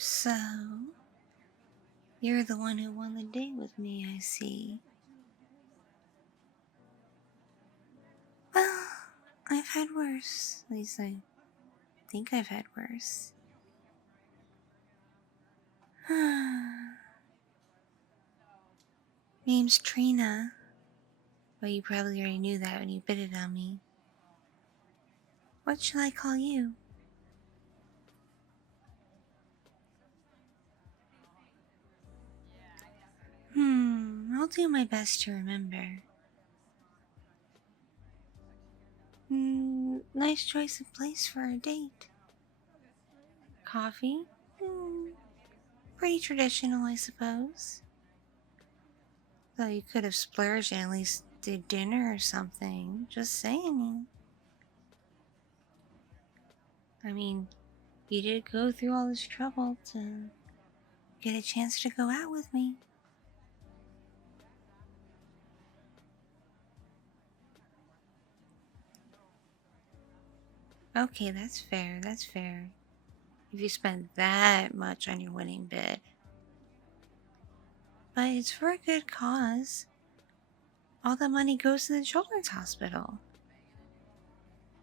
So, you're the one who won the date with me, I see. Well, I've had worse. At least I think I've had worse. Name's Trina. Well, you probably already knew that when you bid it on me. What shall I call you? I'll do my best to remember. Nice choice of place for a date. Coffee? Pretty traditional, I suppose. Though you could have splurged and at least did dinner or something. Just saying. I mean, you did go through all this trouble to get a chance to go out with me. Okay, that's fair, that's fair. If you spent that much on your winning bid. But it's for a good cause. All the money goes to the children's hospital.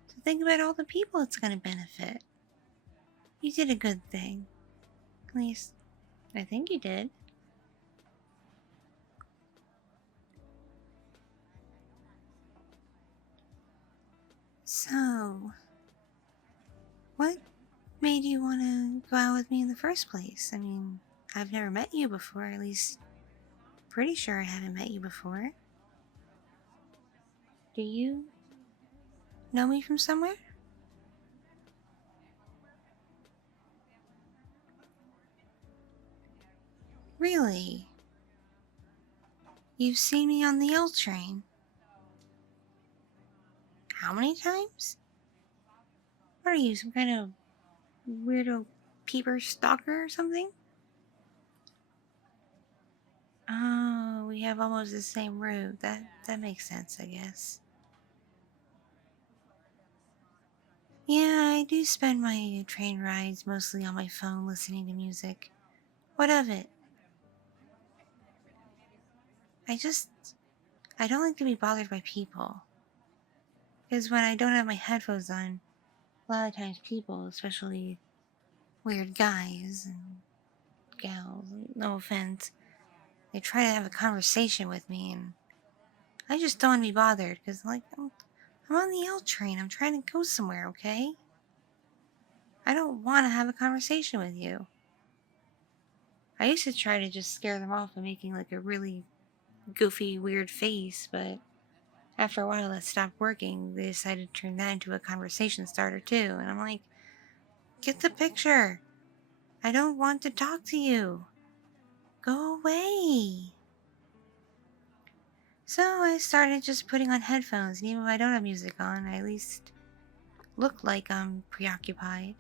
So think about all the people it's going to benefit. You did a good thing. At least, I think you did. So, what made you want to go out with me in the first place? I mean, I've never met you before, at least pretty sure I haven't met you before. Do you know me from somewhere? Really? You've seen me on the L train? How many times? What are you, some kind of weirdo peeper stalker or something? Oh, we have almost the same route. That makes sense, I guess. Yeah, I do spend my train rides mostly on my phone listening to music. What of it? I just I don't like to be bothered by people. Because when I don't have my headphones on, a lot of times people, especially weird guys and gals, no offense, they try to have a conversation with me, and I just don't want to be bothered because, like, I'm on the L train. I'm trying to go somewhere, okay? I don't want to have a conversation with you. I used to try to just scare them off by making like a really goofy, weird face, but after a while that stopped working. They decided to turn that into a conversation starter too, and I'm like, get the picture. I don't want to talk to you. Go away. So I started just putting on headphones, and even if I don't have music on, I at least look like I'm preoccupied.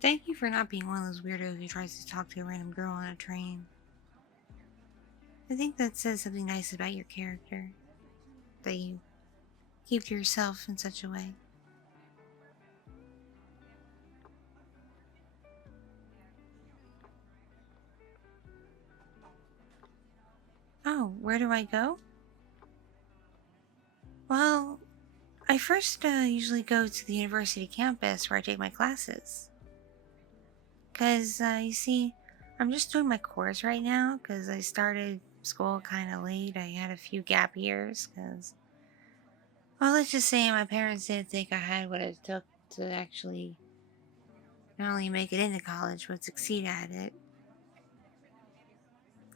Thank you for not being one of those weirdos who tries to talk to a random girl on a train. I think that says something nice about your character. That you keep to yourself in such a way. Oh, where do I go? Well, I first usually go to the university campus where I take my classes. Because, you see, I'm just doing my course right now because I started school kind of late. I had a few gap years because, well, let's just say my parents didn't think I had what it took to actually not only make it into college but succeed at it.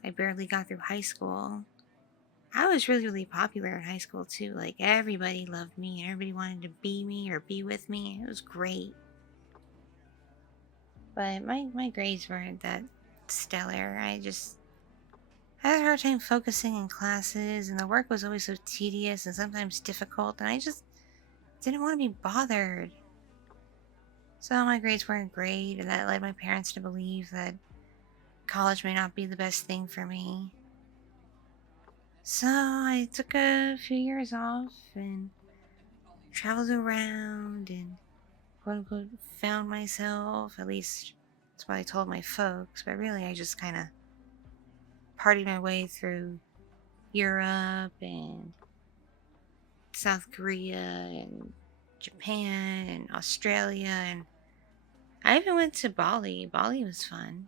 I barely got through high school. I was really, really popular in high school too. Like, everybody loved me and everybody wanted to be me or be with me. It was great. But my grades weren't that stellar. I had a hard time focusing in classes, and the work was always so tedious and sometimes difficult, and I just didn't want to be bothered. So my grades weren't great, and that led my parents to believe that college may not be the best thing for me. So I took a few years off, and traveled around and quote unquote found myself. At least that's what I told my folks. But really, I just kind of partied my way through Europe and South Korea and Japan and Australia, and I even went to Bali. Bali was fun.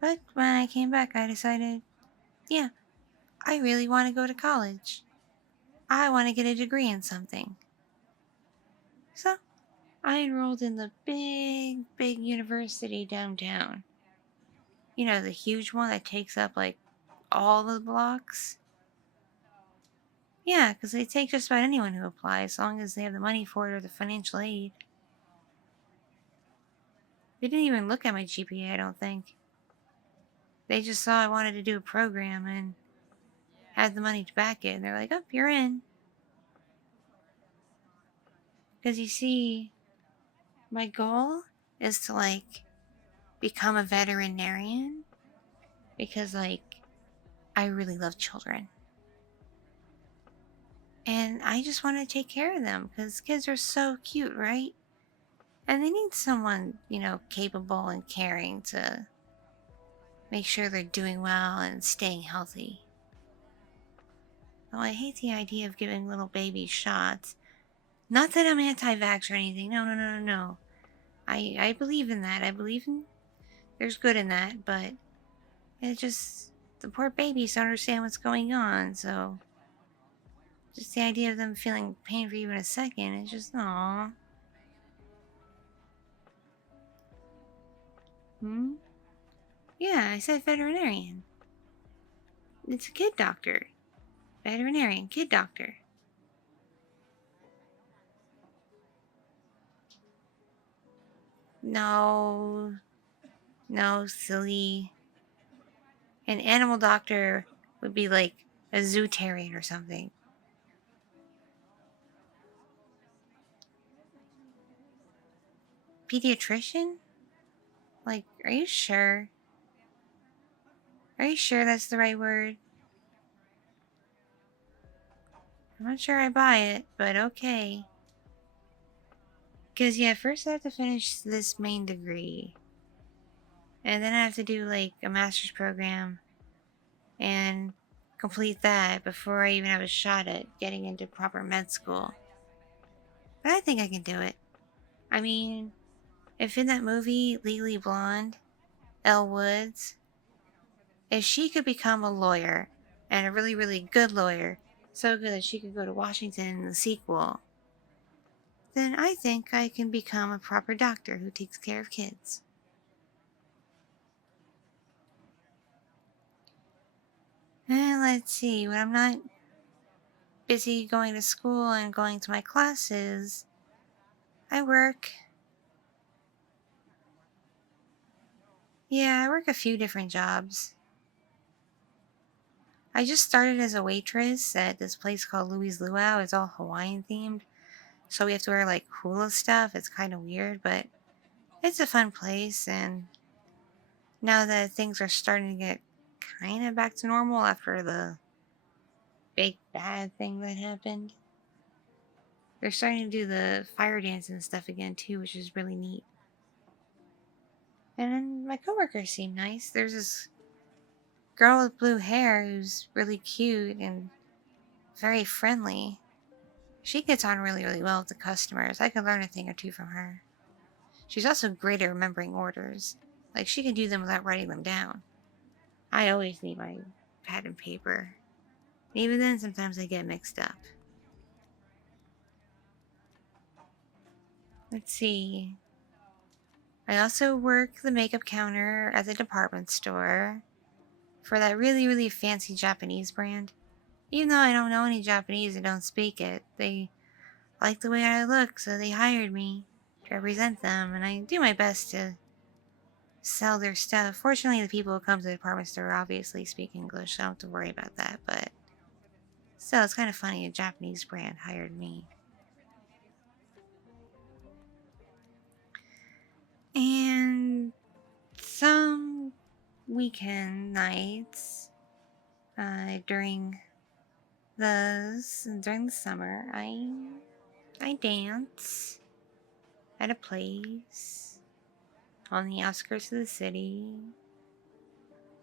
But when I came back, I decided, yeah, I really want to go to college. I want to get a degree in something. So I enrolled in the big university downtown. You know, the huge one that takes up like all the blocks. Yeah, because they take just about anyone who applies as long as they have the money for it or the financial aid. They didn't even look at my GPA, I don't think. They just saw I wanted to do a program and had the money to back it. And they're like, oh, you're in. Because you see, my goal is to like become a veterinarian because like I really love children. And I just want to take care of them because kids are so cute, right? And they need someone, capable and caring to make sure they're doing well and staying healthy. Oh, I hate the idea of giving little babies shots. Not that I'm anti-vax or anything. No, no, no, no, no. I believe in that. I believe in there's good in that, but it just the poor babies don't understand what's going on, so just the idea of them feeling pain for even a second, it's just aw. Hmm? Yeah, I said veterinarian. It's a kid doctor. Veterinarian, kid doctor. No, no, silly. An animal doctor would be like a zootarian or something. Pediatrician? Like, are you sure? Are you sure that's the right word? I'm not sure I buy it, but okay. Because, yeah, first I have to finish this main degree. And then I have to do, like, a master's program and complete that before I even have a shot at getting into proper med school. But I think I can do it. I mean, if in that movie, Legally Blonde, Elle Woods, if she could become a lawyer, and a really, really good lawyer, so good that she could go to Washington in the sequel, then I think I can become a proper doctor who takes care of kids. And let's see, when I'm not busy going to school and going to my classes, I work. Yeah, I work a few different jobs. I just started as a waitress at this place called Louis Luau. It's all Hawaiian themed. So we have to wear like hula stuff. It's kind of weird, but it's a fun place. And now that things are starting to get kind of back to normal after the big bad thing that happened, they're starting to do the fire dance and stuff again too, which is really neat. And then my coworkers seem nice. There's this girl with blue hair who's really cute and very friendly. She gets on really, really well with the customers. I could learn a thing or two from her. She's also great at remembering orders. Like, she can do them without writing them down. I always need my pad and paper. Even then, sometimes I get mixed up. Let's see. I also work the makeup counter at the department store for that really, really fancy Japanese brand. Even though I don't know any Japanese and don't speak it, they like the way I look, so they hired me to represent them, and I do my best to sell their stuff. Fortunately, the people who come to the department store obviously speak English, so I don't have to worry about that, but still, it's kind of funny a Japanese brand hired me. And some weekend nights during during the summer, I dance at a place on the outskirts of the city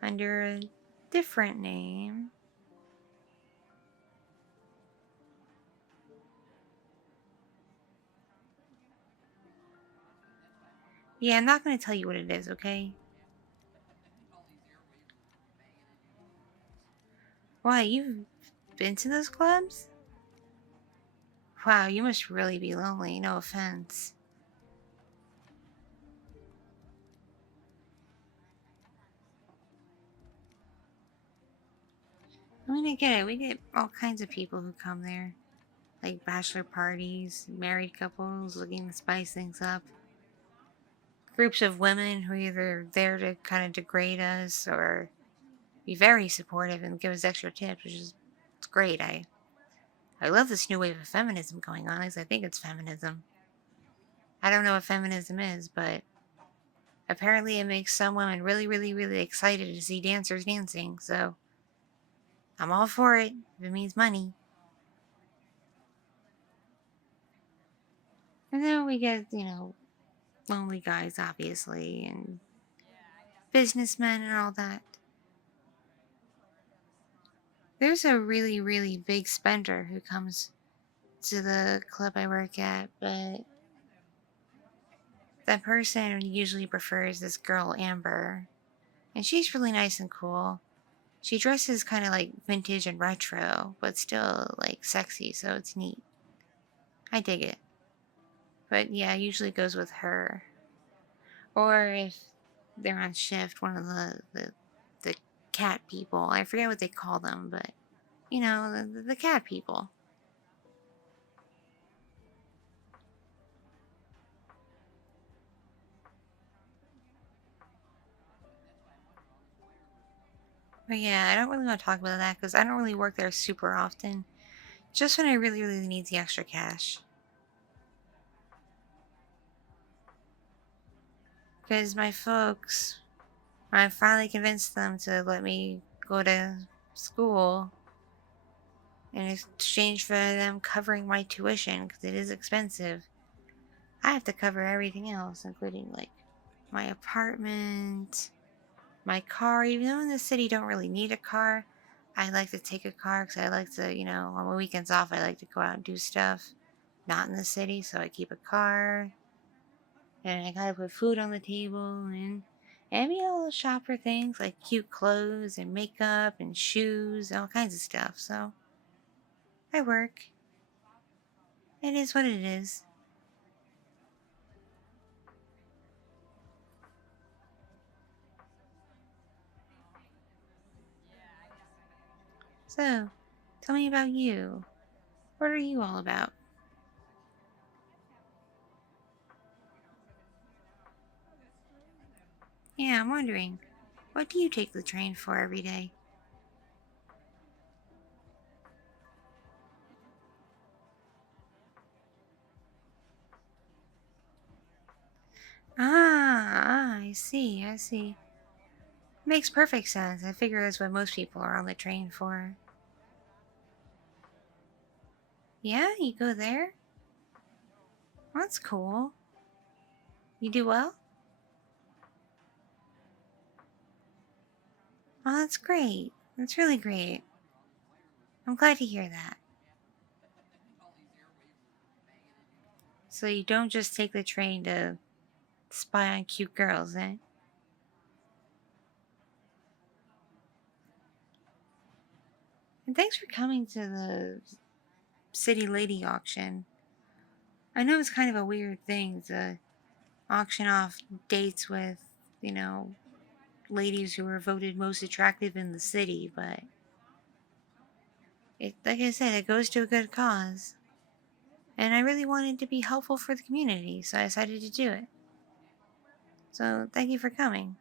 under a different name. Yeah, I'm not going to tell you what it is, okay? Why, you've been to those clubs? Wow, you must really be lonely, no offense. I mean, I get it. We get all kinds of people who come there. Like bachelor parties, married couples looking to spice things up. Groups of women who are either there to kind of degrade us or be very supportive and give us extra tips, which is it's great. I love this new wave of feminism going on, because I think it's feminism. I don't know what feminism is, but apparently it makes some women really, really, really excited to see dancers dancing, so I'm all for it if it means money. And then we get, lonely guys, obviously, and businessmen and all that. There's a really, really big spender who comes to the club I work at, but that person usually prefers this girl, Amber. And she's really nice and cool. She dresses kind of like vintage and retro, but still like sexy, so it's neat. I dig it. But yeah, usually goes with her. Or if they're on shift, one of the cat people. I forget what they call them, but the cat people. But yeah, I don't really want to talk about that because I don't really work there super often. Just when I really, really need the extra cash. Because my folks, I finally convinced them to let me go to school in exchange for them covering my tuition because it is expensive. I have to cover everything else, including like my apartment, my car. Even though in the city don't really need a car, I like to take a car because I like to, on my weekends off, I like to go out and do stuff. Not in the city, so I keep a car. And I gotta put food on the table and be able to shop for things like cute clothes and makeup and shoes and all kinds of stuff. So I work. It is what it is. So, tell me about you. What are you all about? Yeah, I'm wondering, what do you take the train for every day? I see, I see. Makes perfect sense. I figure that's what most people are on the train for. Yeah, you go there? That's cool. You do well? Oh, that's great. That's really great. I'm glad to hear that. So you don't just take the train to spy on cute girls, eh? And thanks for coming to the City Lady auction. I know it's kind of a weird thing to auction off dates with, you know, ladies who were voted most attractive in the city, but like I said, it goes to a good cause. And I really wanted to be helpful for the community, so I decided to do it. So thank you for coming.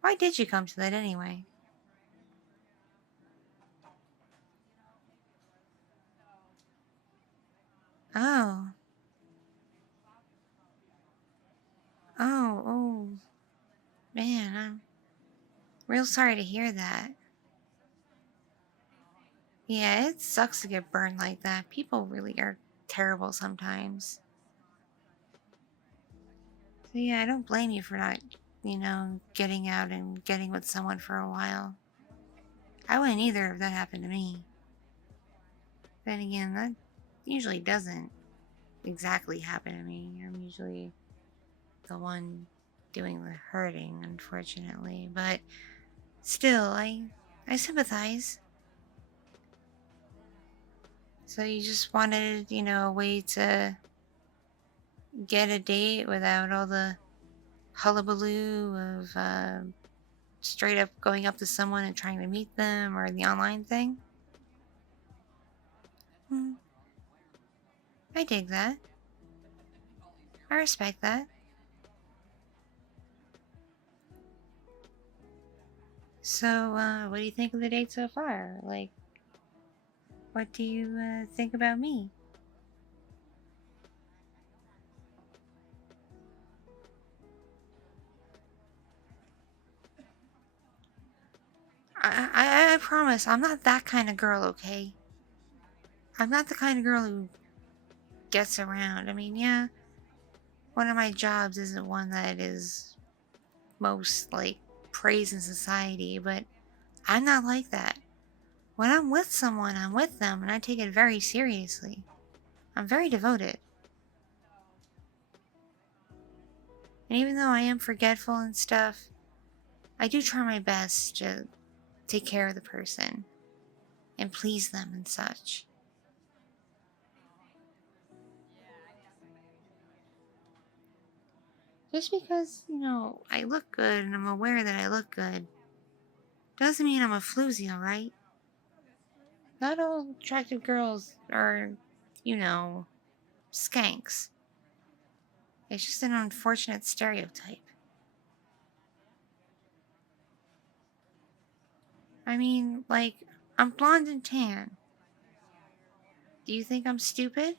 Why did you come to that anyway? Oh, oh, man, I'm real sorry to hear that. Yeah, it sucks to get burned like that. People really are terrible sometimes. So yeah, I don't blame you for not, getting out and getting with someone for a while. I wouldn't either if that happened to me. Then again, that usually doesn't exactly happen to me. I'm usually the one doing the hurting, unfortunately. But still, I sympathize. So you just wanted, a way to get a date without all the hullabaloo of straight up going up to someone and trying to meet them or the online thing? Hmm, I dig that. I respect that. So, what do you think of the date so far? Like, what do you think about me? I promise, I'm not that kind of girl, okay? I'm not the kind of girl who gets around. I mean, yeah, one of my jobs isn't one that is most, like, praised in society, but I'm not like that. When I'm with someone, I'm with them, and I take it very seriously. I'm very devoted. And even though I am forgetful and stuff, I do try my best to take care of the person and please them and such. Just because, I look good and I'm aware that I look good doesn't mean I'm a floozy, alright? Not all attractive girls are, you know, skanks. It's just an unfortunate stereotype. I mean, like, I'm blonde and tan. Do you think I'm stupid?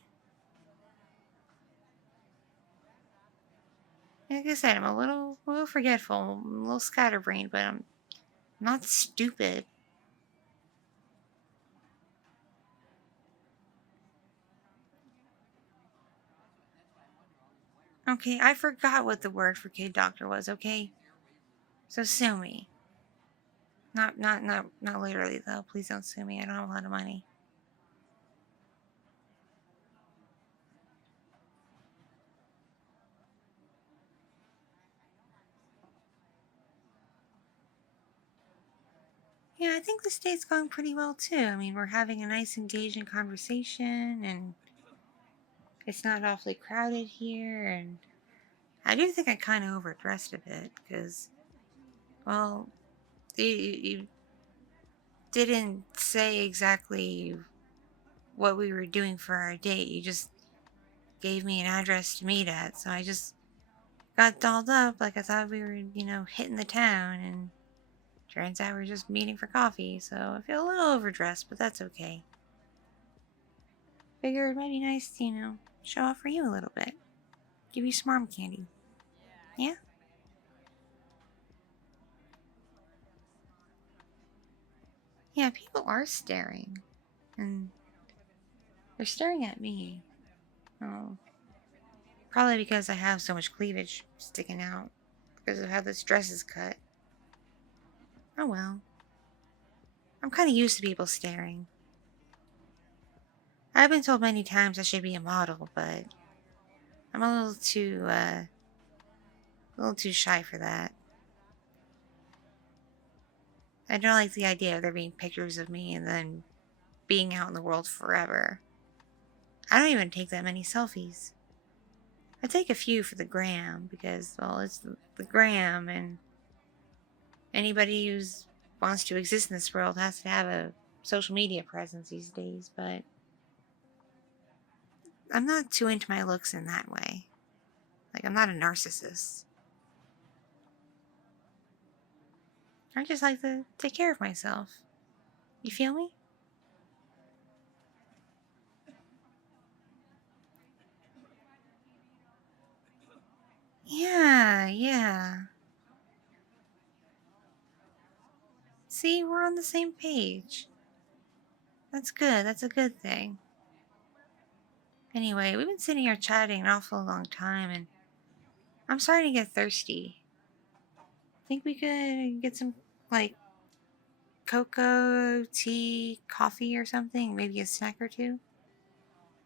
Like I said, I'm a little forgetful, I'm a little scatterbrained, but I'm not stupid. Okay, I forgot what the word for kid doctor was, okay? So sue me. Not literally though. Please don't sue me. I don't have a lot of money. Yeah, I think this date's going pretty well too. I mean, we're having a nice engaging conversation and it's not awfully crowded here, and I do think I kind of overdressed a bit because, well, you didn't say exactly what we were doing for our date. You just gave me an address to meet at, so I just got dolled up like I thought we were, hitting the town, and turns out we're just meeting for coffee, so I feel a little overdressed, but that's okay. Figure it might be nice to, show off for you a little bit. Give you some arm candy. Yeah? Yeah, people are staring. And they're staring at me. Oh, probably because I have so much cleavage sticking out because of how this dress is cut. Oh well. I'm kind of used to people staring. I've been told many times I should be a model, but I'm a little too shy for that. I don't like the idea of there being pictures of me and then being out in the world forever. I don't even take that many selfies. I take a few for the gram because, well, it's the gram, and anybody who wants to exist in this world has to have a social media presence these days, but I'm not too into my looks in that way. Like, I'm not a narcissist. I just like to take care of myself. You feel me? Yeah, yeah. See, we're on the same page. That's good. That's a good thing. Anyway, we've been sitting here chatting an awful long time, and I'm starting to get thirsty. Think we could get some, like, cocoa, tea, coffee or something? Maybe a snack or two?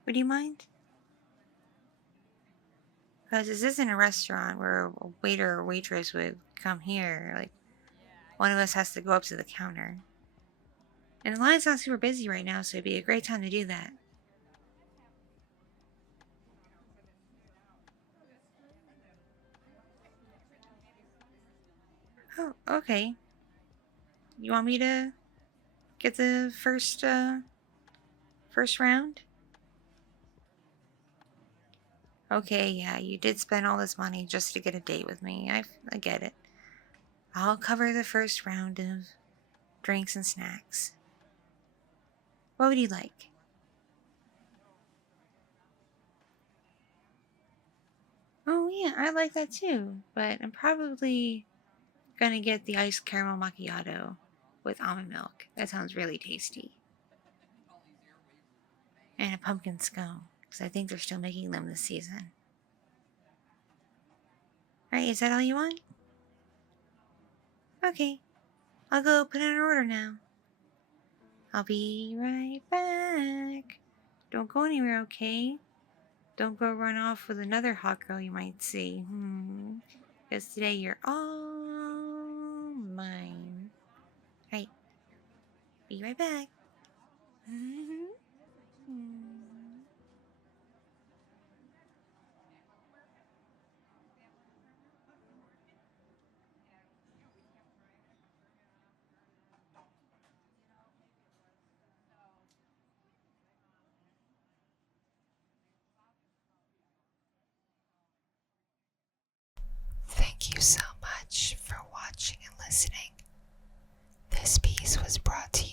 Would you mind? Because this isn't a restaurant where a waiter or waitress would come here. Like, one of us has to go up to the counter. And the line's not super busy right now, so it'd be a great time to do that. Oh, okay. You want me to get the first round? Okay, yeah, you did spend all this money just to get a date with me. I get it. I'll cover the first round of drinks and snacks. What would you like? Oh, yeah, I like that too, but I'm probably gonna get the iced caramel macchiato with almond milk. That sounds really tasty. And a pumpkin scone, because I think they're still making them this season. Alright, is that all you want? Okay, I'll go put in an order now. I'll be right back. Don't go anywhere, okay? Don't go run off with another hot girl you might see. Because today you're all mine. Right, be right back. Thank you so much for watching and listening. This piece was brought to